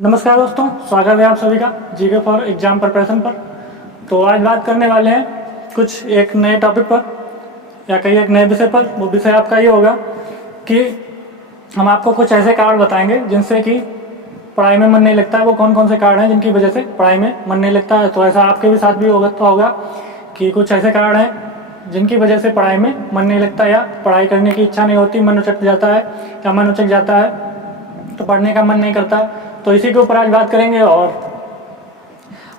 नमस्कार दोस्तों, स्वागत है आप सभी का जीके फॉर एग्जाम प्रिपरेशन पर। तो आज बात करने वाले हैं कुछ एक नए टॉपिक पर या कहीं एक नए विषय पर। वो विषय आपका ये होगा कि हम आपको कुछ ऐसे कारण बताएंगे जिनसे कि पढ़ाई में मन नहीं लगता है। वो कौन कौन से कारण हैं जिनकी वजह से पढ़ाई में मन नहीं लगता है। तो ऐसा आपके भी साथ भी होगा कि कुछ ऐसे कारण हैं जिनकी वजह से पढ़ाई में मन नहीं लगता या पढ़ाई करने की इच्छा नहीं होती, मन उचट जाता है या मन उचक जाता है तो पढ़ने का मन नहीं करता। तो इसी के ऊपर आज बात करेंगे। और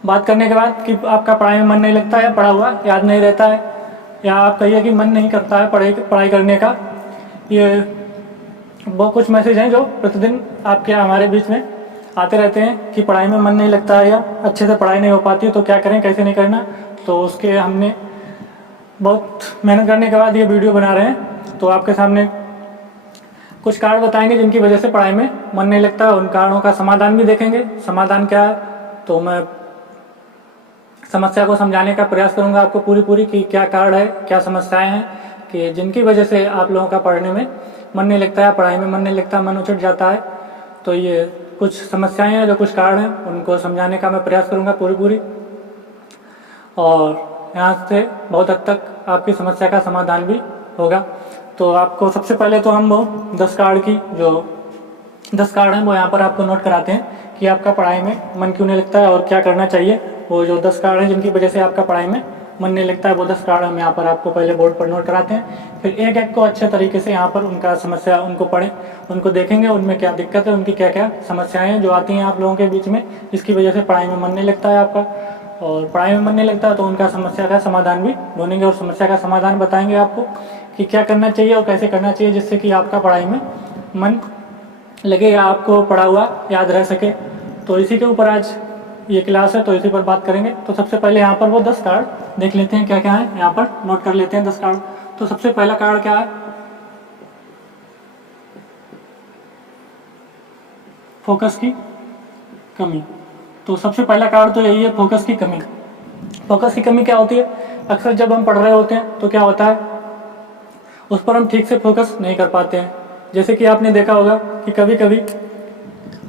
बात करने के बाद कि आपका पढ़ाई में मन नहीं लगता है या पढ़ा हुआ याद नहीं रहता है या आप कहिए कि मन नहीं करता है पढ़ाई करने का, ये वो कुछ मैसेज हैं जो प्रतिदिन आपके हमारे बीच में आते रहते हैं कि पढ़ाई में मन नहीं लगता है या अच्छे से पढ़ाई नहीं हो पाती है, तो क्या करें, कैसे नहीं करना। तो उसके हमने बहुत मेहनत करने के बाद ये वीडियो बना रहे हैं। तो आपके सामने कुछ कारण बताएंगे जिनकी वजह से पढ़ाई में मन नहीं लगता है। उन कारणों का समाधान भी देखेंगे। समाधान क्या है तो मैं समस्या को समझाने का प्रयास करूंगा आपको पूरी कि क्या कारण है, क्या समस्याएं हैं कि जिनकी वजह से आप लोगों का पढ़ने में मन नहीं लगता है, पढ़ाई में मन नहीं लगता, मन उचट जाता है। तो ये कुछ समस्याएं हैं, जो कुछ कारण हैं उनको समझाने का मैं प्रयास करूँगा पूरी और यहाँ से बहुत हद तक आपकी समस्या का समाधान भी होगा। तो आपको सबसे पहले तो हम वो 10 कारण की जो 10 कारण हैं वो यहाँ पर आपको नोट कराते हैं कि आपका पढ़ाई में मन क्यों नहीं लगता है और क्या करना चाहिए। वो जो 10 कारण हैं जिनकी वजह से आपका पढ़ाई में मन नहीं लगता है, वो 10 कारण हम यहाँ पर आपको पहले बोर्ड पर नोट कराते हैं। फिर एक एक को अच्छे तरीके से यहाँ पर उनका समस्या उनको पढ़ें, उनको देखेंगे उनमें क्या दिक्कत है, उनकी क्या क्या समस्याएँ हैं जो आती हैं आप लोगों के बीच में, जिसकी वजह से पढ़ाई में मन नहीं लगता है आपका। और पढ़ाई में मन नहीं लगता तो उनका समस्या का समाधान भी ढूंढेंगे और समस्या का समाधान बताएंगे आपको कि क्या करना चाहिए और कैसे करना चाहिए जिससे कि आपका पढ़ाई में मन लगे या आपको पढ़ा हुआ याद रह सके। तो इसी के ऊपर आज ये क्लास है, तो इसी पर बात करेंगे। तो सबसे पहले यहाँ पर वो 10 कारण देख लेते हैं क्या क्या है, यहाँ पर नोट कर लेते हैं 10 कारण। तो सबसे पहला कारण क्या है, फोकस की कमी। तो सबसे पहला कारण तो यही है, फोकस की कमी। फोकस की कमी क्या होती है, अक्सर जब हम पढ़ रहे होते हैं तो क्या होता है उस पर हम ठीक से फोकस नहीं कर पाते हैं। जैसे कि आपने देखा होगा कि कभी कभी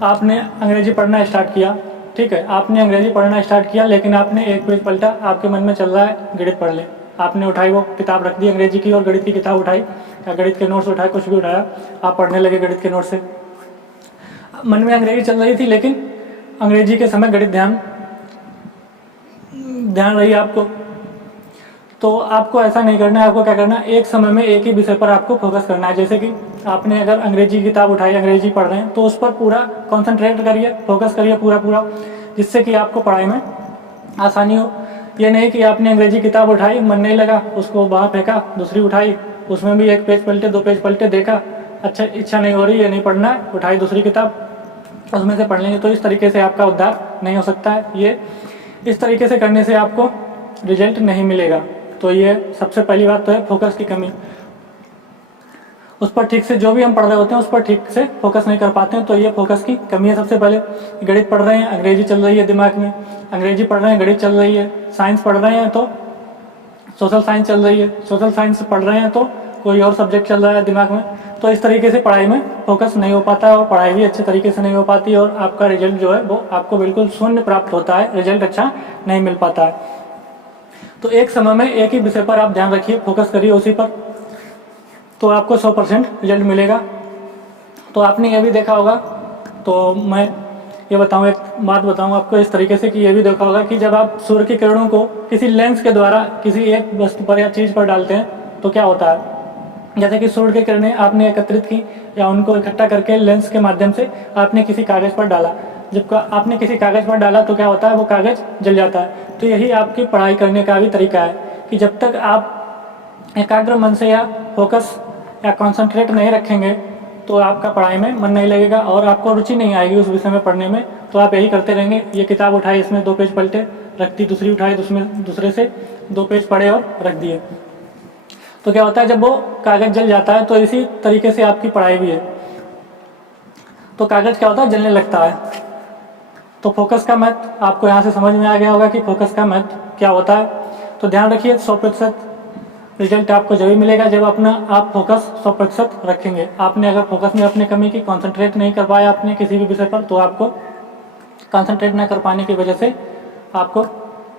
आपने अंग्रेजी पढ़ना स्टार्ट किया, ठीक है, आपने अंग्रेजी पढ़ना स्टार्ट किया लेकिन आपने एक पेज पलटा, आपके मन में चल रहा है गणित पढ़ ले, आपने उठाई वो किताब रख दी अंग्रेजी की और गणित की किताब उठाई या गणित के नोट्स उठाए, कुछ भी उठाया, आप पढ़ने लगे गणित के नोट्स से। मन में अंग्रेजी चल रही थी लेकिन अंग्रेजी के समय गणित ध्यान रही आपको। तो आपको ऐसा नहीं करना है, आपको क्या करना है, एक समय में एक ही विषय पर आपको फोकस करना है। जैसे कि आपने अगर अंग्रेजी की किताब उठाई, अंग्रेजी पढ़ रहे हैं तो उस पर पूरा कॉन्सेंट्रेट करिए, फोकस करिए पूरा, जिससे कि आपको पढ़ाई में आसानी हो। ये नहीं कि आपने अंग्रेजी किताब उठाई, मन नहीं लगा, उसको बाहर फेंका, दूसरी उठाई, उसमें भी एक पेज पलटे, 2 पेज पलटे, देखा अच्छा इच्छा नहीं हो रही, ये नहीं पढ़ना है, उठाई दूसरी किताब, उसमें से पढ़ लेंगे। तो इस तरीके से आपका उद्धार नहीं हो सकता है। ये इस तरीके से करने से आपको रिजल्ट नहीं मिलेगा। तो ये सबसे पहली बात तो है फोकस की कमी। उस पर ठीक से जो भी हम पढ़ रहे होते हैं उस पर ठीक से फोकस नहीं कर पाते हैं, तो ये फोकस की कमी है। सबसे पहले गणित पढ़ रहे हैं, अंग्रेजी चल रही है दिमाग में, अंग्रेजी पढ़ रहे हैं, गणित चल रही है, साइंस पढ़ रहे हैं तो सोशल साइंस चल रही है, सोशल साइंस पढ़ रहे हैं तो कोई और सब्जेक्ट चल रहा है दिमाग में। तो इस तरीके से पढ़ाई में फोकस नहीं हो पाता है और पढ़ाई भी अच्छे तरीके से नहीं हो पाती और आपका रिजल्ट जो है वो आपको बिल्कुल शून्य प्राप्त होता है, रिजल्ट अच्छा नहीं मिल पाता है। तो एक समय में एक ही विषय पर आप ध्यान रखिए, फोकस करिए उसी पर, तो आपको 100% रिजल्ट मिलेगा। तो आपने ये भी देखा होगा, तो मैं ये बताऊँ, एक बात बताऊँ आपको इस तरीके से कि ये भी देखा होगा कि जब आप सूर्य की किरणों को किसी लेंस के द्वारा किसी एक वस्तु पर या चीज़ पर डालते हैं तो क्या होता है, जैसे कि सूर्य की किरणें आपने एकत्रित की या उनको इकट्ठा करके लेंस के माध्यम से आपने किसी कागज़ पर डाला, जब आपने किसी कागज़ पर डाला तो क्या होता है, वो कागज़ जल जाता है। तो यही आपकी पढ़ाई करने का भी तरीका है कि जब तक आप एकाग्र मन से या फोकस या कॉन्सेंट्रेट नहीं रखेंगे तो आपका पढ़ाई में मन नहीं लगेगा और आपको रुचि नहीं आएगी उस विषय में पढ़ने में। तो आप यही करते रहेंगे, ये किताब उठाई, इसमें 2 पेज पलटे, रख दी, दूसरी उठाई, उसमें दूसरे से 2 पेज पढ़े और रख दिए। तो क्या होता है, जब वो कागज़ जल जाता है तो इसी तरीके से आपकी पढ़ाई भी है। तो कागज़ क्या होता है, जलने लगता है। तो फोकस का महत्व आपको यहाँ से समझ में आ गया होगा कि फोकस का महत्व क्या होता है। तो ध्यान रखिए, 100% रिजल्ट आपको जब भी मिलेगा जब आप फोकस 100% रखेंगे। आपने अगर फोकस में अपने कमी की कॉन्सेंट्रेट नहीं कर पाया अपने किसी भी विषय पर तो आपको कंसंट्रेट ना कर पाने की वजह से आपको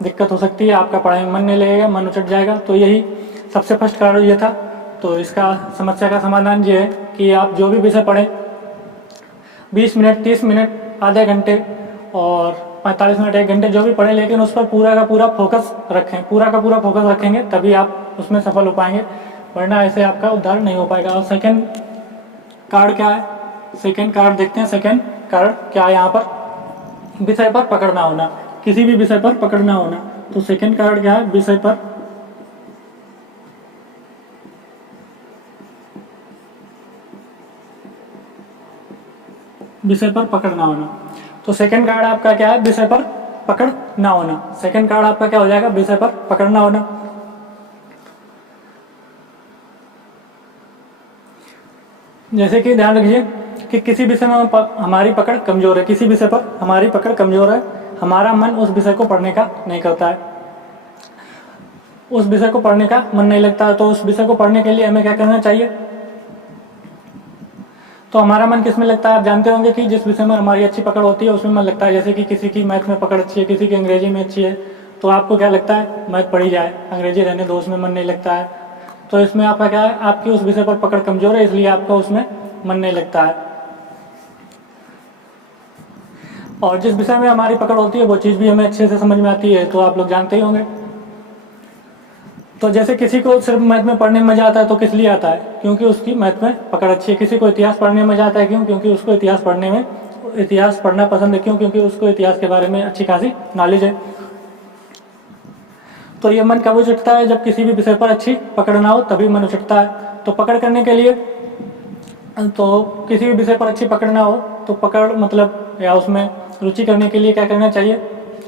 दिक्कत हो सकती है, आपका पढ़ाई में मन नहीं लगेगा, मन उचट जाएगा। तो यही सबसे फर्स्ट कारण ये था। तो इसका समस्या का समाधान ये है कि आप जो भी विषय पढ़ें 20 मिनट, 30 मिनट, आधे घंटे और 45 मिनट, 1 घंटे जो भी पढ़ें, लेकिन उस पर पूरा का पूरा फोकस रखें, पूरा का पूरा फोकस रखेंगे तभी आप उसमें सफल हो पाएंगे, वरना ऐसे आपका उद्धार नहीं हो पाएगा। और सेकंड कार्ड क्या है, सेकंड कार्ड देखते हैं। सेकंड कार्ड क्या है यहाँ पर, विषय पर पकड़ ना होना, किसी भी विषय पर पकड़ ना होना। तो सेकंड कार्ड क्या है, विषय पर पकड़ ना होना। तो सेकंड कार्ड आपका क्या है, विषय पर पकड़ ना होना। सेकंड कार्ड आपका क्या हो जाएगा, विषय पर पकड़ ना होना। जैसे कि ध्यान रखिए कि किसी विषय में हमारी पकड़ कमजोर है, किसी विषय पर हमारी पकड़ कमजोर है, हमारा मन उस विषय को पढ़ने का नहीं करता है, उस विषय को पढ़ने का मन नहीं लगता है। तो उस विषय को पढ़ने के लिए हमें क्या करना चाहिए, तो हमारा मन किस में लगता है, आप जानते होंगे कि जिस विषय में हमारी अच्छी पकड़ होती है उसमें मन लगता है। जैसे कि किसी की मैथ में पकड़ अच्छी है, किसी की अंग्रेजी में अच्छी है, तो आपको क्या लगता है, मैथ पढ़ी जाए, अंग्रेजी रहने दो, उसमें मन नहीं लगता है। तो इसमें आपका क्या है, आपकी उस विषय पर पकड़ कमजोर है, इसलिए आपका उसमें मन नहीं लगता है। और जिस विषय में हमारी पकड़ होती है वो चीज़ भी हमें अच्छे से समझ में आती है, तो आप लोग जानते ही होंगे। तो जैसे किसी को सिर्फ मैथ में पढ़ने में मजा आता है, तो किस लिए आता है, क्योंकि उसकी मैथ में पकड़ अच्छी है। किसी को इतिहास पढ़ने में मजा आता है, क्यों, क्योंकि उसको इतिहास पढ़ना पसंद है, क्यों, क्योंकि उसको इतिहास के बारे में अच्छी खासी नॉलेज है। तो ये मन कब उचटता है, जब किसी भी विषय पर अच्छी पकड़ ना हो, तभी मन उचटता है। तो पकड़ करने के लिए, तो किसी भी विषय पर अच्छी पकड़ ना हो, तो पकड़ मतलब या उसमें रुचि करने के लिए क्या करना चाहिए,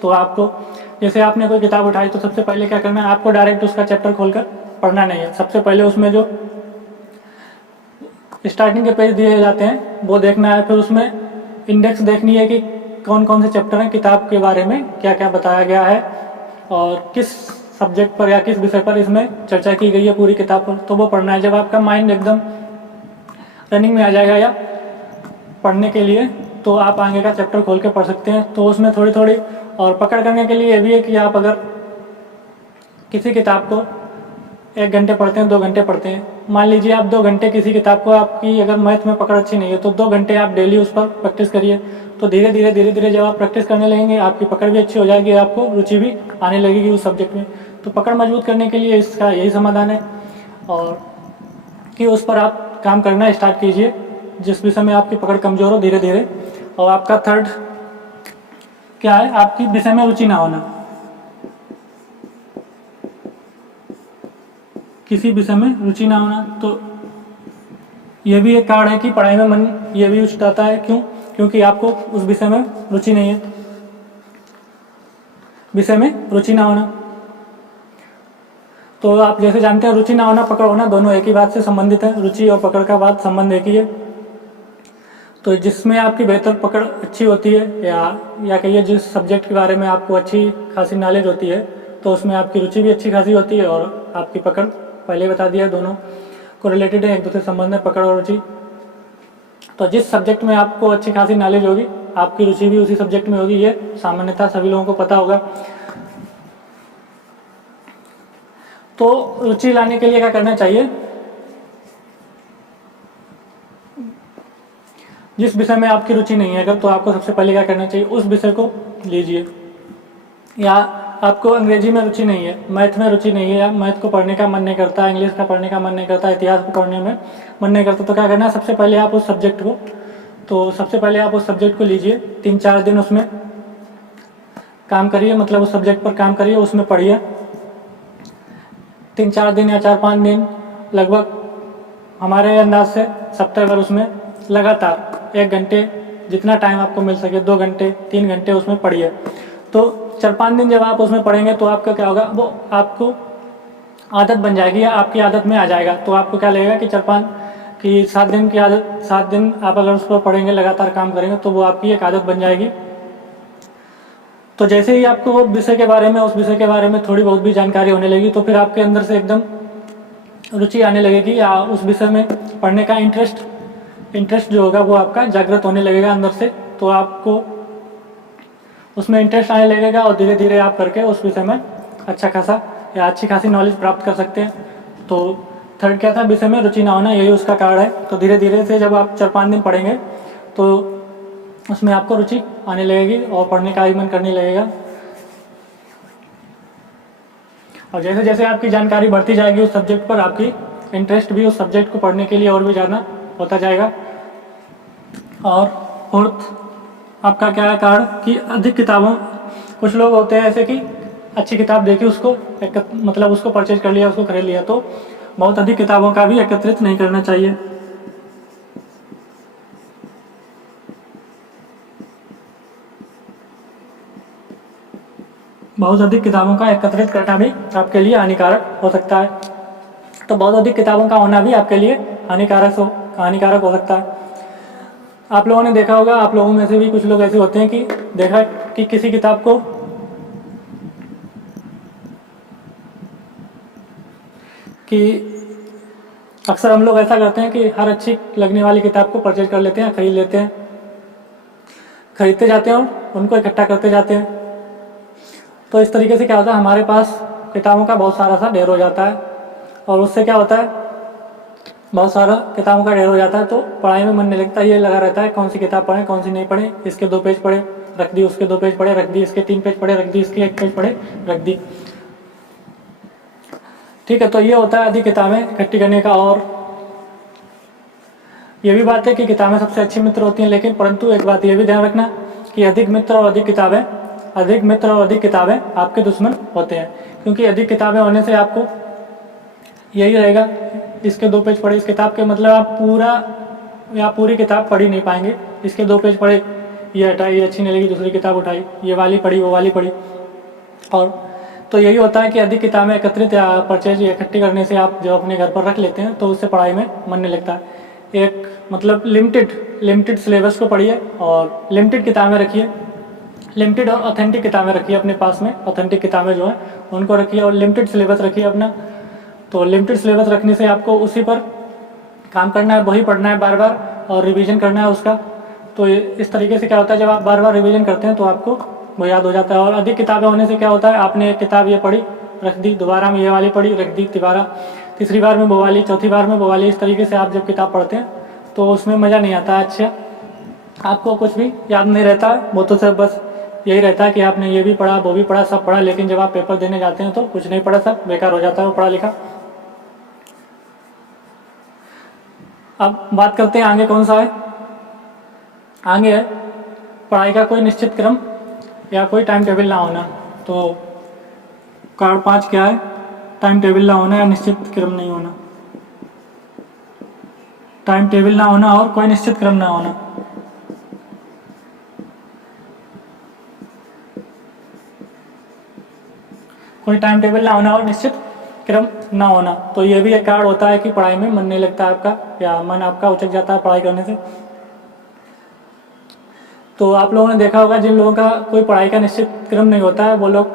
तो आपको जैसे आपने कोई किताब उठाई तो सबसे पहले क्या करना है, आपको डायरेक्ट उसका चैप्टर खोलकर पढ़ना नहीं है। सबसे पहले उसमें जो स्टार्टिंग के पेज दिए जाते हैं वो देखना है, फिर उसमें इंडेक्स देखनी है कि कौन कौन से चैप्टर हैं, किताब के बारे में क्या क्या बताया गया है और किस सब्जेक्ट पर या किस विषय पर इसमें चर्चा की गई है पूरी किताब पर, तो वो पढ़ना है। जब आपका माइंड एकदम रनिंग में आ जाएगा या पढ़ने के लिए, तो आप आगे का चैप्टर खोल के पढ़ सकते हैं। तो उसमें थोड़ी थोड़ी और पकड़ करने के लिए ये भी है कि आप अगर किसी किताब को 1 घंटे पढ़ते हैं, 2 घंटे पढ़ते हैं, मान लीजिए आप 2 घंटे किसी किताब को, आपकी अगर मैथ में पकड़ अच्छी नहीं है तो 2 घंटे आप डेली उस पर प्रैक्टिस करिए। तो धीरे धीरे जब आप प्रैक्टिस करने लगेंगे आपकी पकड़ भी अच्छी हो जाएगी, आपको रुचि भी आने लगेगी उस सब्जेक्ट में। तो पकड़ मजबूत करने के लिए इसका यही समाधान है, और कि उस पर आप काम करना स्टार्ट कीजिए जिस विषय में आपकी पकड़ कमज़ोर हो, धीरे धीरे। और आपका थर्ड क्या है, आपकी विषय में रुचि ना होना, किसी विषय में रुचि ना होना। तो यह भी एक कारण है कि पढ़ाई में मन ये भी उचटाता है, क्यों, क्योंकि आपको उस विषय में रुचि नहीं है, विषय में रुचि ना होना। तो आप जैसे जानते हैं रुचि ना होना, पकड़ होना, दोनों एक ही बात से संबंधित है। रुचि और पकड़ का बात संबंध एक ही है। तो जिसमें आपकी बेहतर पकड़ अच्छी होती है, या कहिए जिस सब्जेक्ट के बारे में आपको अच्छी खासी नॉलेज होती है, तो उसमें आपकी रुचि भी अच्छी खासी होती है और आपकी पकड़, पहले बता दिया, दोनों को रिलेटेड है, एक दूसरे संबंध है, पकड़ और रुचि। तो जिस सब्जेक्ट में आपको अच्छी खासी नॉलेज होगी, आपकी रुचि भी उसी सब्जेक्ट में होगी, ये सामान्यतः सभी लोगों को पता होगा। तो रुचि लाने के लिए क्या करना चाहिए, जिस विषय में आपकी रुचि नहीं है अगर, तो आपको सबसे पहले क्या करना चाहिए, उस विषय को लीजिए। या आपको अंग्रेजी में रुचि नहीं है, मैथ में रुचि नहीं है, या मैथ को पढ़ने का मन नहीं करता, इंग्लिश का पढ़ने का मन नहीं करता, इतिहास को पढ़ने में मन नहीं करता, तो क्या करना है, सबसे पहले आप उस सब्जेक्ट को लीजिए, 3-4 दिन उसमें काम करिए, मतलब उस सब्जेक्ट पर काम करिए, उसमें पढ़िए 3-4 दिन या 4-5 दिन, लगभग हमारे अंदाज से सप्ताह भर उसमें लगातार 1 घंटे, जितना टाइम आपको मिल सके, 2 घंटे 3 घंटे उसमें पढ़िए। तो 4-5 दिन जब आप उसमें पढ़ेंगे तो आपका क्या होगा, वो आपको आदत बन जाएगी या आपकी आदत में आ जाएगा। तो आपको क्या लगेगा कि 7 दिन की आदत, 7 दिन आप अगर उस पर पढ़ेंगे, लगातार काम करेंगे, तो वो आपकी एक आदत बन जाएगी। तो जैसे ही आपको उस विषय के बारे में थोड़ी बहुत भी जानकारी होने लगी, तो फिर आपके अंदर से एकदम रुचि आने लगेगी, या उस विषय में पढ़ने का इंटरेस्ट जो होगा वो आपका जागृत होने लगेगा अंदर से। तो आपको उसमें इंटरेस्ट आने लगेगा और धीरे धीरे आप करके उस विषय में अच्छा खासा या अच्छी खासी नॉलेज प्राप्त कर सकते हैं। तो थर्ड क्या था, विषय में रुचि ना होना, यही उसका कारण है। तो धीरे धीरे से जब आप 4-5 दिन पढ़ेंगे तो उसमें आपको रुचि आने लगेगी और पढ़ने का ही मन करने लगेगा। और जैसे जैसे आपकी जानकारी बढ़ती जाएगी उस सब्जेक्ट पर, आपकी इंटरेस्ट भी उस सब्जेक्ट को पढ़ने के लिए और भी ज़्यादा होता जाएगा। और फोर्थ आपका क्या है कारण कि अधिक किताबों, कुछ लोग होते हैं ऐसे कि अच्छी किताब देखी उसको मतलब उसको परचेज कर लिया, उसको खरीद लिया, तो बहुत अधिक किताबों का भी एकत्रित नहीं करना चाहिए। बहुत अधिक किताबों का एकत्रित करना भी आपके लिए हानिकारक हो सकता है। तो बहुत अधिक किताबों का होना भी आपके लिए हानिकारक हो सकता है। आप लोगों ने देखा होगा, आप लोगों में से भी कुछ लोग ऐसे होते हैं कि देखा कि किसी किताब को कि अक्सर हम लोग ऐसा करते हैं कि हर अच्छी लगने वाली किताब को परचेज कर लेते हैं, खरीद लेते हैं, खरीदते जाते हैं और उनको इकट्ठा करते जाते हैं। तो इस तरीके से क्या होता है, हमारे पास किताबों का बहुत सारा सा ढेर हो जाता है और उससे क्या होता है, बहुत सारा किताबों का ढेर हो जाता है तो पढ़ाई में मन नहीं लगता। ये लगा रहता है कौन सी किताब पढ़ें कौन सी नहीं पढ़ें, इसके 2 पेज पढ़े रख दी, उसके 2 पेज पढ़े रख दी, इसके 3 पेज पढ़े रख दी, इसके 1 पेज पढ़े रख दी। ठीक है, तो ये होता है अधिक किताबें इकट्ठी करने का। और ये भी बात है कि किताबें सबसे अच्छी मित्र होती हैं, लेकिन परंतु एक बात ये भी ध्यान रखना कि अधिक मित्र और अधिक किताबें आपके दुश्मन होते हैं। क्योंकि अधिक किताबें होने से आपको यही रहेगा, इसके 2 पेज पढ़े, इस किताब के मतलब आप पूरी किताब पढ़ ही नहीं पाएंगे। इसके 2 पेज पढ़े, ये हटाई, ये अच्छी नहीं लगी, दूसरी किताब उठाई, ये वाली पढ़ी, वो वाली पढ़ी। और तो यही होता है कि अधिक किताबें एकत्रित या परचेज इकट्ठी करने से आप जो अपने घर पर रख लेते हैं तो उससे पढ़ाई में मन नहीं लगता। एक मतलब लिमिटेड सिलेबस को पढ़िए और लिमिटेड किताबें रखिए, लिमिटेड और ऑथेंटिक किताबें रखिए अपने पास में। ऑथेंटिक किताबें जो हैं उनको रखिए और लिमिटेड सिलेबस रखिए अपना। तो लिमिटेड सिलेबस रखने से आपको उसी पर काम करना है, वही पढ़ना है बार बार और रिवीजन करना है उसका। तो इस तरीके से क्या होता है, जब आप बार बार रिवीजन करते हैं तो आपको वो याद हो जाता है। और अधिक किताबें होने से क्या होता है, आपने एक किताब ये पढ़ी रख दी, दोबारा में ये वाली पढ़ी रख दी, दोबारा तीसरी बार में वो वाली, चौथी बार में वो वाली। इस तरीके से आप जब किताब पढ़ते हैं तो उसमें मज़ा नहीं आता। अच्छा, आपको कुछ भी याद नहीं रहता, वो तो सब बस यही रहता है कि आपने ये भी पढ़ा, वो भी पढ़ा, सब पढ़ा, लेकिन जब आप पेपर देने जाते हैं तो कुछ नहीं पढ़ा, सब बेकार हो जाता है वो पढ़ा लिखा। अब बात करते हैं आगे कौन सा है। आगे है पढ़ाई का कोई निश्चित क्रम या कोई टाइम टेबल ना होना। तो कार्ड 5 क्या है, टाइम टेबल ना होना या निश्चित क्रम नहीं होना। टाइम टेबल ना होना और कोई निश्चित क्रम ना होना। कोई टाइम टेबल ना होना और निश्चित क्रम ना होना। तो ये भी एक कारण होता है कि पढ़ाई में मन नहीं लगता आपका या मन आपका उचक जाता है पढ़ाई करने से। तो आप लोगों ने देखा होगा, जिन लोगों का कोई पढ़ाई का निश्चित क्रम नहीं होता है वो लोग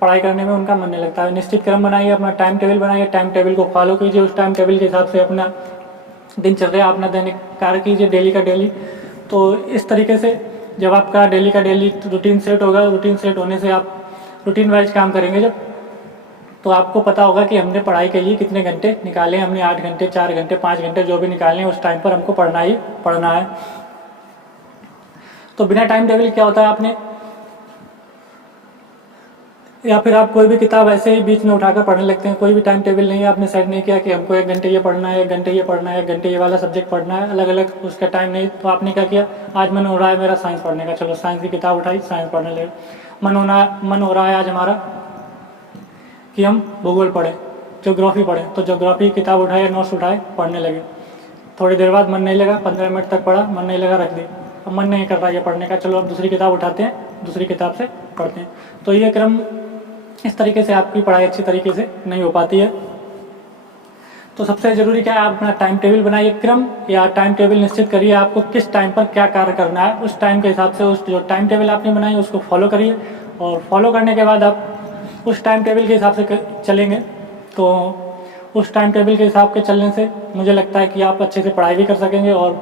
पढ़ाई करने में उनका मन नहीं लगता है। निश्चित क्रम बनाइए, अपना टाइम टेबल बनाइए, टाइम टेबल को फॉलो कीजिए, उस टाइम टेबल के हिसाब से अपना दिनचर्या, अपना दैनिक कार्य कीजिए, डेली का डेली। तो इस तरीके से जब आपका डेली का डेली रूटीन सेट होगा, रूटीन सेट होने से आप रूटीन वाइज काम करेंगे जब, तो आपको पता होगा कि हमने पढ़ाई के लिए कितने घंटे निकाले। हमने 8 घंटे, 4 घंटे, 5 घंटे जो भी निकालने हैं उस टाइम पर हमको पढ़ना ही पढ़ना है। तो बिना टाइम टेबल क्या होता है, आपने या फिर आप कोई भी किताब ऐसे ही बीच में उठाकर पढ़ने लगते हैं, कोई भी टाइम टेबल नहीं है, आपने सेट नहीं किया कि हमको 1 घंटे ये पढ़ना है, 1 घंटे ये पढ़ना है, 1 घंटे ये वाला सब्जेक्ट पढ़ना है, अलग अलग उसका टाइम नहीं। तो आपने क्या किया, आज मन हो रहा है मेरा साइंस पढ़ने का, चलो साइंस की किताब उठाई, साइंस पढ़ने लगे। मन हो रहा है आज हमारा कि हम भूगोल पढ़ें, ज्योग्राफी पढ़ें, तो ज्योग्राफी की किताब उठाए, नोट्स उठाए, पढ़ने लगे। थोड़ी देर बाद मन नहीं लगा, 15 मिनट तक पढ़ा, मन नहीं लगा, रख दी। अब मन नहीं कर रहा है ये पढ़ने का, चलो अब दूसरी किताब उठाते हैं, दूसरी किताब से पढ़ते हैं। तो ये क्रम, इस तरीके से आपकी पढ़ाई अच्छी तरीके से नहीं हो पाती है। तो सबसे ज़रूरी क्या है, आप अपना टाइम टेबल बनाइए, क्रम या टाइम टेबल निश्चित करिए, आपको किस टाइम पर क्या कार्य करना है, उस टाइम के हिसाब से उस जो टाइम टेबल आपने बनाई उसको फॉलो करिए। और फॉलो करने के बाद आप उस टाइम टेबल के हिसाब से चलेंगे तो उस टाइम टेबल के हिसाब के चलने से मुझे लगता है कि आप अच्छे से पढ़ाई भी कर सकेंगे और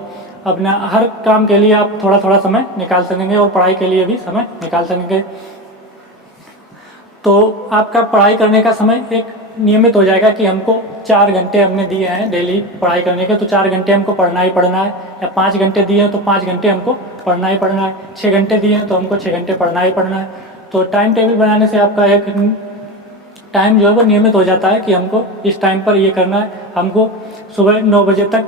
अपना हर काम के लिए आप थोड़ा थोड़ा समय निकाल सकेंगे और पढ़ाई के लिए भी समय निकाल सकेंगे। तो आपका पढ़ाई करने का समय एक नियमित हो जाएगा कि हमको 4 घंटे हमने दिए हैं डेली पढ़ाई करने के, तो 4 घंटे हमको पढ़ना ही पढ़ना है, या 5 घंटे दिए हैं तो 5 घंटे हमको पढ़ना ही पढ़ना है, 6 घंटे दिए हैं तो हमको 6 घंटे पढ़ना ही पढ़ना है। तो टाइम टेबल बनाने से आपका एक टाइम जो है वो नियमित हो जाता है कि हमको इस टाइम पर ये करना है, हमको सुबह 9 बजे तक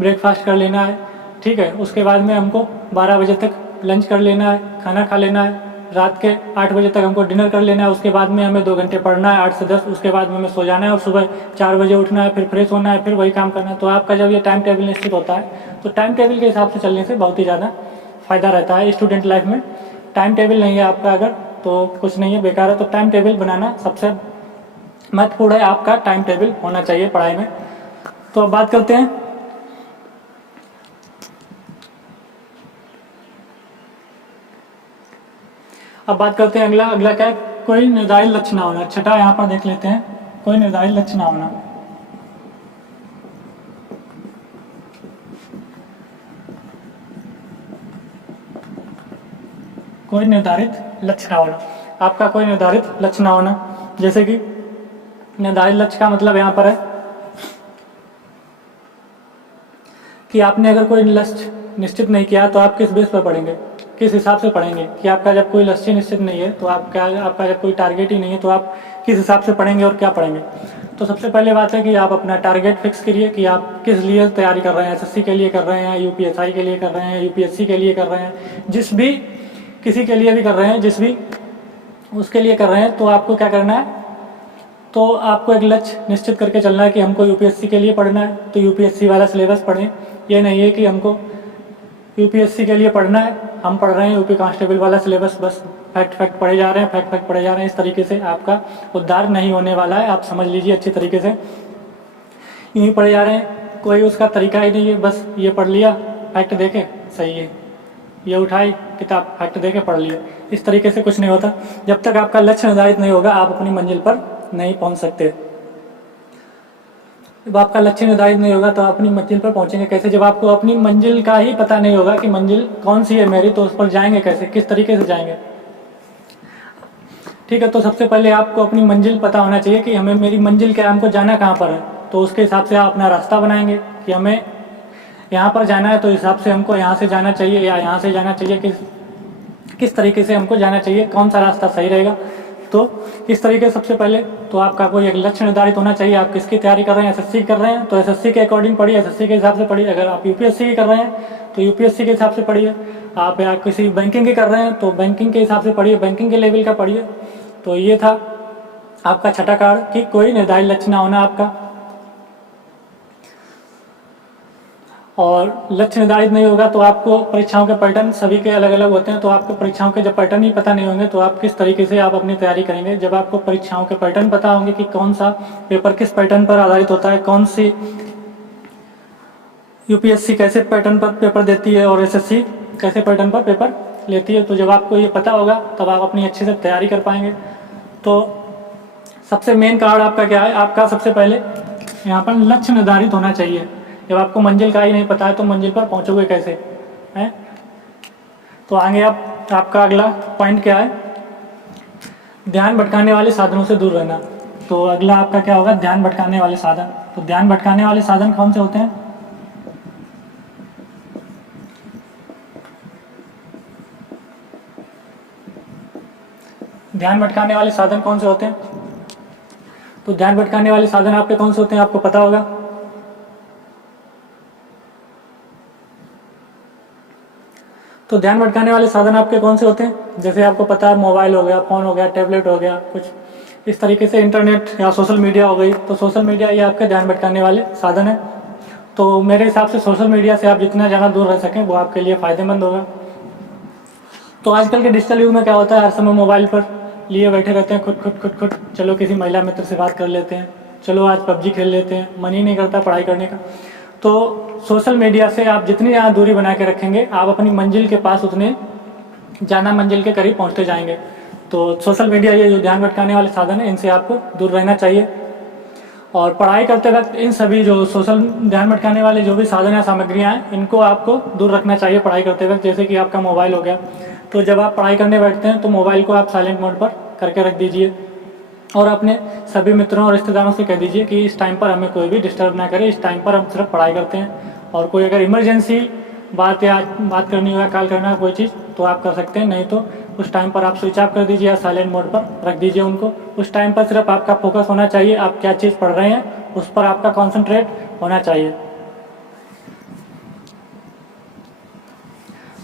ब्रेकफास्ट कर लेना है, ठीक है, उसके बाद में हमको 12 बजे तक लंच कर लेना है, खाना खा लेना है, रात के 8 बजे तक हमको डिनर कर लेना है, उसके बाद में हमें 2 घंटे पढ़ना है 8 से 10, उसके बाद में हमें सो जाना है और सुबह 4 बजे उठना है, फिर फ्रेश होना है, फिर वही काम करना है। तो आपका जब ये टाइम टेबल निश्चित होता है तो टाइम टेबल के हिसाब से चलने से बहुत ही ज़्यादा फ़ायदा रहता है स्टूडेंट लाइफ में। टाइम टेबल नहीं है आपका अगर तो कुछ नहीं है, बेकार है। तो टाइम टेबल बनाना सबसे महत्वपूर्ण है, आपका टाइम टेबल होना चाहिए पढ़ाई में। तो अब बात करते हैं अगला क्या है, कोई निर्धारित लक्ष्य ना होना। छठा यहाँ पर देख लेते हैं, कोई निर्धारित लक्ष्य ना होना। कोई निर्धारित लक्ष्य ना होना, आपका कोई निर्धारित लक्ष्य ना होना। जैसे कि निर्धारित लक्ष्य का मतलब यहाँ पर है कि आपने अगर कोई लक्ष्य निश्चित नहीं किया तो आप किस बेस पर पढ़ेंगे, किस हिसाब से पढ़ेंगे। कि आपका जब कोई लक्ष्य निश्चित नहीं है तो आपका जब कोई टारगेट ही नहीं है तो आप किस हिसाब से पढ़ेंगे और क्या पढ़ेंगे। तो सबसे पहले बात है कि आप अपना टारगेट फिक्स करिए कि आप किस लिए तैयारी कर रहे हैं, एसएससी के लिए कर रहे हैं, यूपीएसआई के लिए कर रहे हैं, यूपीएससी के लिए कर रहे हैं, जिस भी किसी के लिए भी कर रहे हैं, जिस भी उसके लिए कर रहे हैं। तो आपको क्या करना है, तो आपको एक लक्ष्य निश्चित करके चलना है कि हमको यूपीएससी के लिए पढ़ना है तो यूपीएससी वाला सिलेबस पढ़ें। ये नहीं है कि हमको यूपीएससी के लिए पढ़ना है, हम पढ़ रहे हैं यूपी कांस्टेबल वाला सिलेबस, बस फैक्ट पढ़े जा रहे हैं, फैक्ट पढ़े जा रहे हैं। इस तरीके से आपका उद्धार नहीं होने वाला है, आप समझ लीजिए अच्छी तरीके से। यूँ ही पढ़े जा रहे हैं, कोई उसका तरीका ही नहीं है, बस ये पढ़ लिया फैक्ट देके सही है, ये उठाई किताब फैक्ट देके पढ़ लिया। इस तरीके से कुछ नहीं होता। जब तक आपका लक्ष्य निर्धारित नहीं होगा आप अपनी मंजिल पर नहीं पहुंच सकते। जब आपका लक्ष्य निर्धारित नहीं होगा तो अपनी मंजिल पर पहुंचेंगे कैसे। जब आपको अपनी मंजिल का ही पता नहीं होगा कि मंजिल कौन सी है मेरी, तो उस पर जाएंगे कैसे, किस तरीके से जाएंगे। ठीक है, तो सबसे पहले आपको अपनी मंजिल पता होना चाहिए कि हमें मेरी मंजिल क्या है, हमको जाना कहाँ पर है। तो उसके हिसाब से आप अपना रास्ता बनाएंगे कि हमें यहाँ पर जाना है तो इस हिसाब से हमको यहाँ से जाना चाहिए या यहाँ से जाना चाहिए, किस तरीके से हमको जाना चाहिए, कौन सा रास्ता सही रहेगा। तो इस तरीके से सबसे पहले तो आपका कोई एक लक्ष्य निर्धारित होना चाहिए। आप किसकी तैयारी कर रहे हैं, एसएससी कर रहे हैं तो एसएससी के अकॉर्डिंग पढ़िए, एसएससी के हिसाब से पढ़िए। अगर आप यूपीएससी की कर रहे हैं तो यूपीएससी के हिसाब से पढ़िए। आप या किसी बैंकिंग की कर रहे हैं तो बैंकिंग के हिसाब से पढ़िए, बैंकिंग के लेवल का पढ़िए। तो ये था आपका छठा कारण कि कोई निर्धारित लक्ष्य ना होना आपका। और लक्ष्य निर्धारित नहीं होगा तो आपको परीक्षाओं के पैटर्न सभी के अलग अलग होते हैं। तो आपको परीक्षाओं के जब पैटर्न ही पता नहीं होंगे तो आप किस तरीके से आप अपनी तैयारी करेंगे। जब आपको परीक्षाओं के पैटर्न पता होंगे कि कौन सा पेपर किस पैटर्न पर आधारित होता है, कौन सी यूपीएससी कैसे पैटर्न पर पेपर देती है और एसएससी कैसे पैटर्न पर पेपर लेती है, तो जब आपको ये पता होगा तब आप अपनी अच्छे से तैयारी कर पाएंगे। तो सबसे मेन कारण आपका क्या है, आपका सबसे पहले यहाँ पर लक्ष्य निर्धारित होना चाहिए। जब आपको मंजिल का ही नहीं पता है तो मंजिल पर पहुंचोगे कैसे हैं। तो आगे आपका अगला पॉइंट क्या है, ध्यान भटकाने वाले साधनों से दूर रहना। तो अगला आपका क्या होगा, ध्यान भटकाने वाले साधन। तो ध्यान भटकाने वाले साधन कौन से होते हैं, ध्यान भटकाने वाले साधन कौन से होते हैं। तो ध्यान भटकाने वाले साधन आपके कौन से होते हैं आपको पता होगा। तो ध्यान भटकाने वाले साधन आपके कौन से होते हैं, जैसे आपको पता है मोबाइल हो गया, फ़ोन हो गया, टैबलेट हो गया, कुछ इस तरीके से इंटरनेट या सोशल मीडिया हो गई। तो सोशल मीडिया ये आपके ध्यान भटकाने वाले साधन है। तो मेरे हिसाब से सोशल मीडिया से आप जितना ज़्यादा दूर रह सकें वो आपके लिए फ़ायदेमंद होगा। तो आजकल के डिजिटल युग में क्या होता है, हर समय मोबाइल पर लिए बैठे रहते हैं, खुद चलो किसी महिला मित्र से बात कर लेते हैं, चलो आज पबजी खेल लेते हैं, मन ही नहीं करता पढ़ाई करने का। तो सोशल मीडिया से आप जितनी ज़्यादा दूरी बना के रखेंगे आप अपनी मंजिल के पास उतने ज़्यादा मंजिल के करीब पहुंचते जाएंगे। तो सोशल मीडिया ये जो ध्यान भटकाने वाले साधन है इनसे आपको दूर रहना चाहिए। और पढ़ाई करते वक्त इन सभी जो सोशल ध्यान भटकाने वाले जो भी साधन या सामग्रियाँ हैं इनको आपको दूर रखना चाहिए पढ़ाई करते वक्त। जैसे कि आपका मोबाइल हो गया, तो जब आप पढ़ाई करने बैठते हैं तो मोबाइल को आप साइलेंट मोड पर करके रख दीजिए और अपने सभी मित्रों और रिश्तेदारों से कह दीजिए कि इस टाइम पर हमें कोई भी डिस्टर्ब ना करे, इस टाइम पर हम सिर्फ पढ़ाई करते हैं। और कोई अगर इमरजेंसी बात करनी हो या कॉल करना कोई चीज़ तो आप कर सकते हैं, नहीं तो उस टाइम पर आप स्विच ऑफ कर दीजिए या साइलेंट मोड पर रख दीजिए उनको। उस टाइम पर सिर्फ आपका फोकस होना चाहिए, आप क्या चीज़ पढ़ रहे हैं उस पर आपका कॉन्सेंट्रेट होना चाहिए।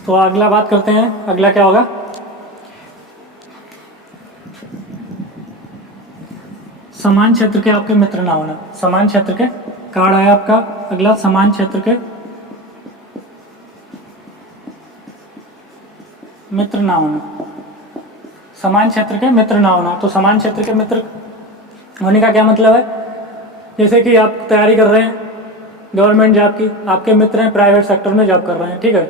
तो अगला बात करते हैं, अगला क्या होगा, समान क्षेत्र के आपके मित्र ना होना। समान क्षेत्र के कार्ड है आपका अगला, समान क्षेत्र के मित्र ना होना। समान क्षेत्र के मित्र ना होना, तो समान क्षेत्र के मित्र होने का क्या मतलब है, जैसे कि आप तैयारी कर रहे हैं गवर्नमेंट जॉब की, आपके मित्र हैं प्राइवेट सेक्टर में जॉब कर रहे हैं, ठीक है,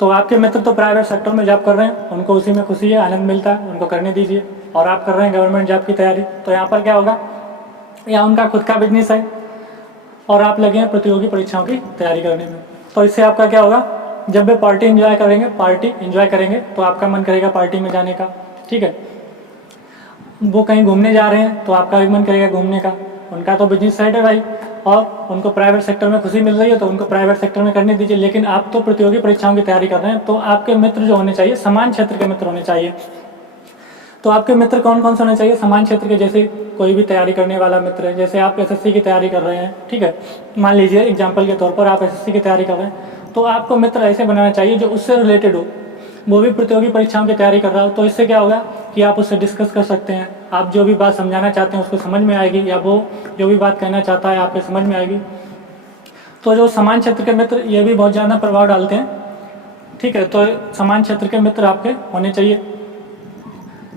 तो आपके मित्र तो प्राइवेट सेक्टर में जॉब कर रहे हैं, उनको उसी में खुशी है, आनंद मिलता है, उनको करने दीजिए। और आप कर रहे हैं गवर्नमेंट जॉब की तैयारी, तो यहाँ पर क्या होगा, या उनका खुद का बिजनेस है और आप लगे हैं प्रतियोगी परीक्षाओं की तैयारी करने में, तो इससे आपका क्या होगा, जब वे पार्टी एंजॉय करेंगे तो आपका मन करेगा पार्टी में जाने का, ठीक है। वो कहीं घूमने जा रहे हैं तो आपका भी मन करेगा घूमने का, उनका तो बिजनेस साइड है भाई, और उनको प्राइवेट सेक्टर में खुशी मिल रही है तो उनको प्राइवेट सेक्टर में करने दीजिए। लेकिन आप तो प्रतियोगी परीक्षाओं की तैयारी कर रहे हैं, तो आपके मित्र जो होने चाहिए समान क्षेत्र के मित्र होने चाहिए। तो आपके मित्र कौन कौन से होने चाहिए, समान क्षेत्र के, जैसे कोई भी तैयारी करने वाला मित्र है, जैसे आप एसएससी की तैयारी कर रहे हैं, ठीक है, मान लीजिए एग्जाम्पल के तौर पर आप एसएससी की तैयारी कर रहे हैं, तो आपको मित्र ऐसे बनाना चाहिए जो उससे रिलेटेड हो, वो भी प्रतियोगी परीक्षाओं की तैयारी कर रहा हो, तो इससे क्या होगा कि आप उससे डिस्कस कर सकते हैं, आप जो भी बात समझाना चाहते हैं उसको समझ में आएगी, या वो जो भी बात कहना चाहता है आपके समझ में आएगी। तो जो समान क्षेत्र के मित्र ये भी बहुत ज़्यादा प्रभाव डालते हैं, ठीक है, तो समान क्षेत्र के मित्र आपके होने चाहिए।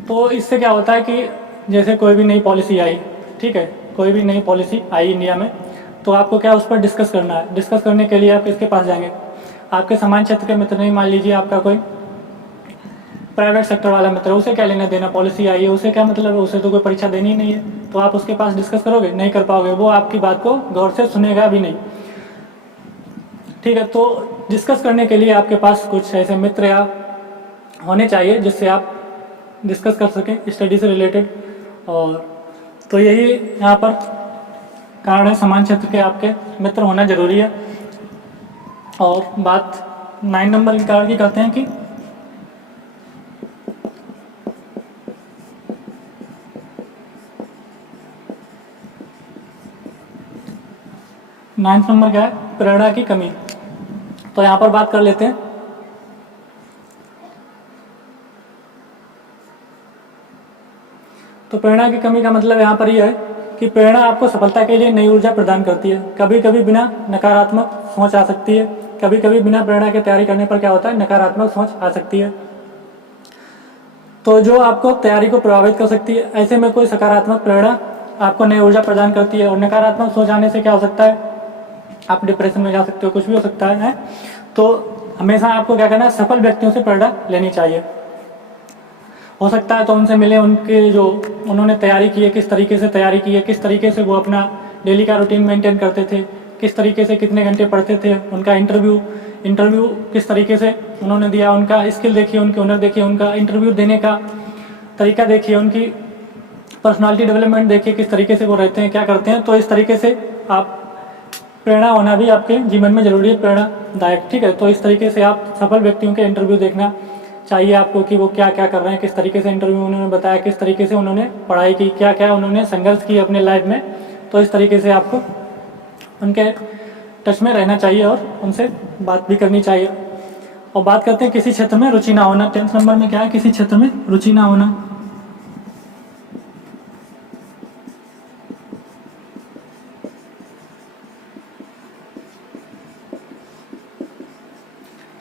तो इससे क्या होता है कि जैसे कोई भी नई पॉलिसी आई, ठीक है, कोई भी नई पॉलिसी आई इंडिया में, तो आपको क्या उस पर डिस्कस करना है, डिस्कस करने के लिए आप किसके पास जाएंगे, आपके समान क्षेत्र के मित्र नहीं, मान लीजिए आपका कोई प्राइवेट सेक्टर वाला मित्र है, उसे क्या लेना देना, पॉलिसी आई है, उसे क्या मतलब है, उसे तो कोई परीक्षा देनी ही नहीं है, तो आप उसके पास डिस्कस करोगे, नहीं कर पाओगे, वो आपकी बात को गौर से सुनेगा भी नहीं, ठीक है। तो डिस्कस करने के लिए आपके पास कुछ ऐसे मित्र या होने चाहिए जिससे आप डिस्कस कर सकें स्टडी से रिलेटेड। और तो यही यहाँ पर कारण है, समान क्षेत्र के आपके मित्र होना जरूरी है। और बात 9 नंबर के कारण की कहते हैं कि नाइन्थ नंबर क्या है, प्रेरणा की कमी। तो यहाँ पर बात कर लेते हैं, तो प्रेरणा की कमी का मतलब यहाँ पर यह है कि प्रेरणा आपको सफलता के लिए नई ऊर्जा प्रदान करती है। कभी कभी बिना नकारात्मक सोच आ सकती है, कभी कभी बिना प्रेरणा की तैयारी करने पर क्या होता है, नकारात्मक सोच आ सकती है, तो जो आपको तैयारी को प्रभावित कर सकती है। ऐसे में कोई सकारात्मक प्रेरणा आपको नई ऊर्जा प्रदान करती है, और नकारात्मक सोच आने से क्या हो सकता है, आप डिप्रेशन में जा सकते हो, कुछ भी हो सकता है। तो हमेशा आपको क्या करना है, सफल व्यक्तियों से प्रेरणा लेनी चाहिए। हो सकता है तो उनसे मिले, उनके जो उन्होंने तैयारी की है, किस तरीके से तैयारी की है, किस तरीके से वो अपना डेली का रूटीन मेंटेन करते थे, किस तरीके से कितने घंटे पढ़ते थे, उनका इंटरव्यू किस तरीके से उन्होंने दिया, उनका स्किल देखिए, उनकी हुनर देखिए, उनका इंटरव्यू देने का तरीका देखिए, उनकी पर्सनालिटी डेवलपमेंट देखिए, किस तरीके से वो रहते हैं, क्या करते हैं। तो इस तरीके से आप प्रेरणा होना भी आपके जीवन में जरूरी है, प्रेरणादायक, ठीक है। तो इस तरीके से आप सफल व्यक्तियों के इंटरव्यू देखना चाहिए आपको कि वो क्या क्या कर रहे हैं, किस तरीके से इंटरव्यू उन्होंने बताया, किस तरीके से उन्होंने पढ़ाई की, क्या क्या उन्होंने संघर्ष किए अपने लाइफ में। तो इस तरीके से आपको उनके टच में रहना चाहिए और उनसे बात भी करनी चाहिए। और बात करते हैं किसी क्षेत्र में रुचि ना होना। 10th नंबर में क्या है, किसी क्षेत्र में रुचि ना होना।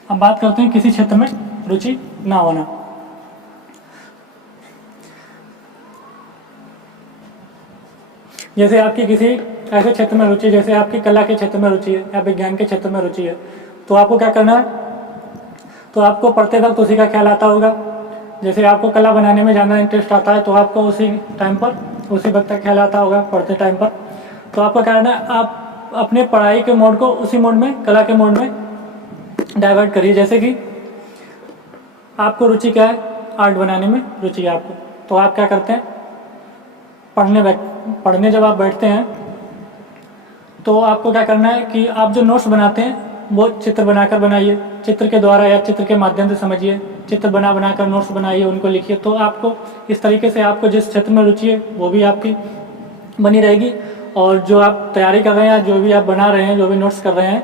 अब बात करते हैं किसी क्षेत्र में रुचि ना होना। जैसे आपकी किसी ऐसे क्षेत्र में रुचि, जैसे आपकी कला के क्षेत्र में रुचि है या विज्ञान के क्षेत्र में रुचि है, तो आपको क्या करना है, तो आपको पढ़ते वक्त उसी का ख्याल आता होगा। जैसे आपको कला बनाने में ज़्यादा इंटरेस्ट आता है तो आपको उसी टाइम पर उसी वक्त का ख्याल आता होगा पढ़ते टाइम पर। तो आपका क्या करना है, आप अपने पढ़ाई के मोड को उसी मोड में, कला के मोड में डाइवर्ट करिए। जैसे कि आपको रुचि क्या है, आर्ट बनाने में रुचि है आपको, तो आप क्या करते हैं, पढ़ने जब आप बैठते हैं तो आपको क्या करना है कि आप जो नोट्स बनाते हैं वो चित्र बनाकर बनाइए, चित्र के द्वारा या चित्र के माध्यम से समझिए, चित्र बना कर नोट्स बनाइए, उनको लिखिए। तो आपको इस तरीके से आपको जिस क्षेत्र में रुचि है वो भी आपकी बनी रहेगी, और जो आप तैयारी कर रहे हैं, जो भी आप बना रहे हैं, जो भी नोट्स कर रहे हैं,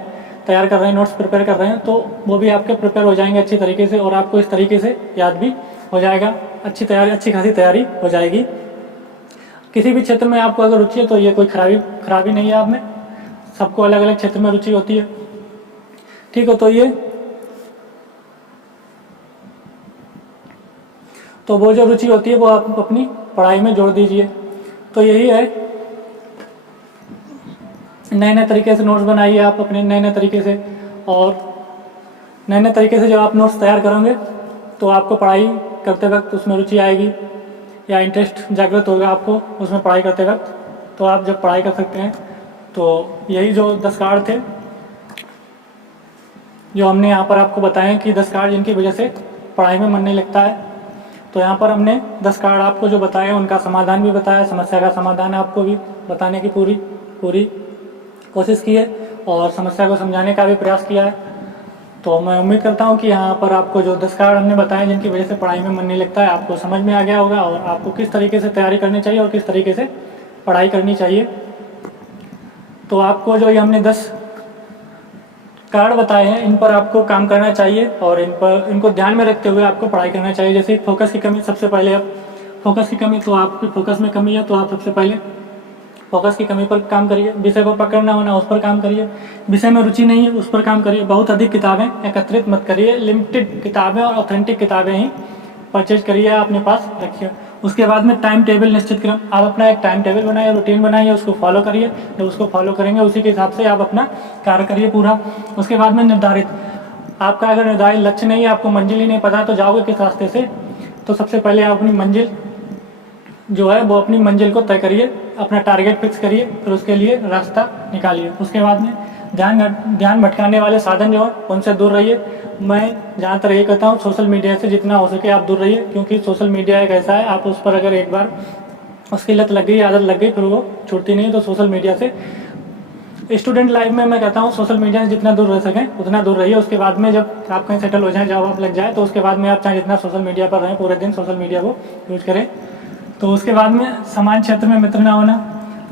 तैयार कर रहे हैं, नोट्स प्रिपेयर कर रहे हैं, तो वो भी आपके प्रिपेयर हो जाएंगे अच्छी तरीके से, और आपको इस तरीके से याद भी हो जाएगा, अच्छी खासी तैयारी हो जाएगी। किसी भी क्षेत्र में आपको अगर रुचि है तो ये कोई खराबी नहीं है आप में, सबको अलग अलग क्षेत्र में रुचि होती है, ठीक है। तो वो जो रुचि होती है वो आप अपनी पढ़ाई में जोड़ दीजिए। तो यही है, नए नए तरीके से नोट्स बनाइए आप अपने, नए नए तरीके से, और नए नए तरीके से जब आप नोट्स तैयार करेंगे तो आपको पढ़ाई करते वक्त उसमें रुचि आएगी या इंटरेस्ट जागृत होगा आपको उसमें पढ़ाई करते वक्त, तो आप जब पढ़ाई कर सकते हैं। तो यही जो 10 कार्ड थे जो हमने यहाँ पर आपको बताएं कि 10 कार्ड जिनकी वजह से पढ़ाई में मन नहीं लगता है, तो यहाँ पर हमने 10 कार्ड आपको जो बताए उनका समाधान भी बताया, समस्या का समाधान आपको भी बताने की पूरी कोशिश की है, और समस्या को समझाने का भी प्रयास किया है। तो मैं उम्मीद करता हूँ कि यहाँ पर आपको जो 10 कार्ड हमने बताए जिनकी वजह से पढ़ाई में मन नहीं लगता है, आपको समझ में आ गया होगा, और आपको किस तरीके से तैयारी करनी चाहिए और किस तरीके से पढ़ाई करनी चाहिए। तो आपको जो ये हमने 10 कार्ड बताए हैं इन पर आपको काम करना चाहिए, और इनको ध्यान में रखते हुए आपको पढ़ाई करना चाहिए। जैसे फोकस की कमी, सबसे पहले आप फोकस की कमी, तो आपकी फोकस में कमी है तो आप सबसे पहले फोकस की कमी पर काम करिए, विषय को पकड़ना होना उस पर काम करिए, विषय में रुचि नहीं है उस पर काम करिए, बहुत अधिक किताबें एकत्रित मत करिए, लिमिटेड किताबें और ऑथेंटिक किताबें ही परचेज करिए, अपने पास रखिए। उसके बाद में टाइम टेबल निश्चित करें, आप अपना एक टाइम टेबल बनाइए, रूटीन बनाइए, उसको फॉलो करिए, जब उसको फॉलो करेंगे उसी के हिसाब से आप अपना कार्य करिए पूरा। उसके बाद में निर्धारित, आपका अगर निर्धारित लक्ष्य नहीं है, आपको मंजिल ही नहीं पता तो जाओगे किस रास्ते से, तो सबसे पहले आप अपनी मंजिल जो है वो अपनी मंजिल को तय करिए, अपना टारगेट फिक्स करिए, फिर उसके लिए रास्ता निकालिए। उसके बाद में ध्यान भटकाने वाले साधन जो है उनसे दूर रहिए। मैं जहाँ तक ये कहता हूँ, सोशल मीडिया से जितना हो सके आप दूर रहिए, क्योंकि सोशल मीडिया एक ऐसा है, आप उस पर अगर एक बार उसकी लत लग गई, आदत लग गई, फिर वो छूटती नहीं है। तो सोशल मीडिया से स्टूडेंट लाइफ में मैं कहता हूँ सोशल मीडिया से जितना दूर रह सकें उतना दूर रहिए। उसके बाद में जब आप कहीं सेटल हो जाए, जॉब आप लग जाए, तो उसके बाद में आप चाहे जितना सोशल मीडिया पर रहें, पूरे दिन सोशल मीडिया को यूज करें। तो उसके बाद में समान क्षेत्र में मित्र ना होना,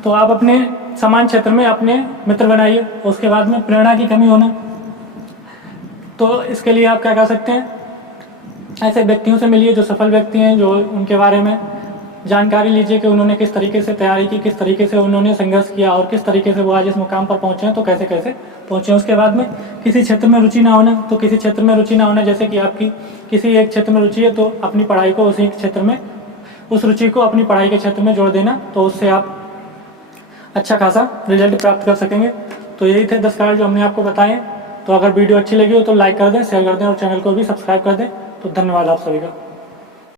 तो आप अपने समान क्षेत्र में अपने मित्र बनाइए। उसके बाद में प्रेरणा की कमी होना, तो इसके लिए आप क्या कर सकते हैं, ऐसे व्यक्तियों से मिलिए जो सफल व्यक्ति हैं, जो उनके बारे में जानकारी लीजिए कि उन्होंने किस तरीके से तैयारी की, किस तरीके से उन्होंने संघर्ष किया और किस तरीके से वो आज इस मुकाम पर पहुँचे हैं, तो कैसे कैसे पहुँचे। उसके बाद में किसी क्षेत्र में रुचि ना होना, तो किसी क्षेत्र में रुचि ना होना, जैसे कि आपकी किसी एक क्षेत्र में रुचि है तो अपनी पढ़ाई को उसी क्षेत्र में, उस रुचि को अपनी पढ़ाई के क्षेत्र में जोड़ देना, तो उससे आप अच्छा खासा रिजल्ट प्राप्त कर सकेंगे। तो यही थे 10 कार्ड जो हमने आपको बताए। तो अगर वीडियो अच्छी लगी हो तो लाइक कर दें, शेयर कर दें और चैनल को भी सब्सक्राइब कर दें। तो धन्यवाद आप सभी का।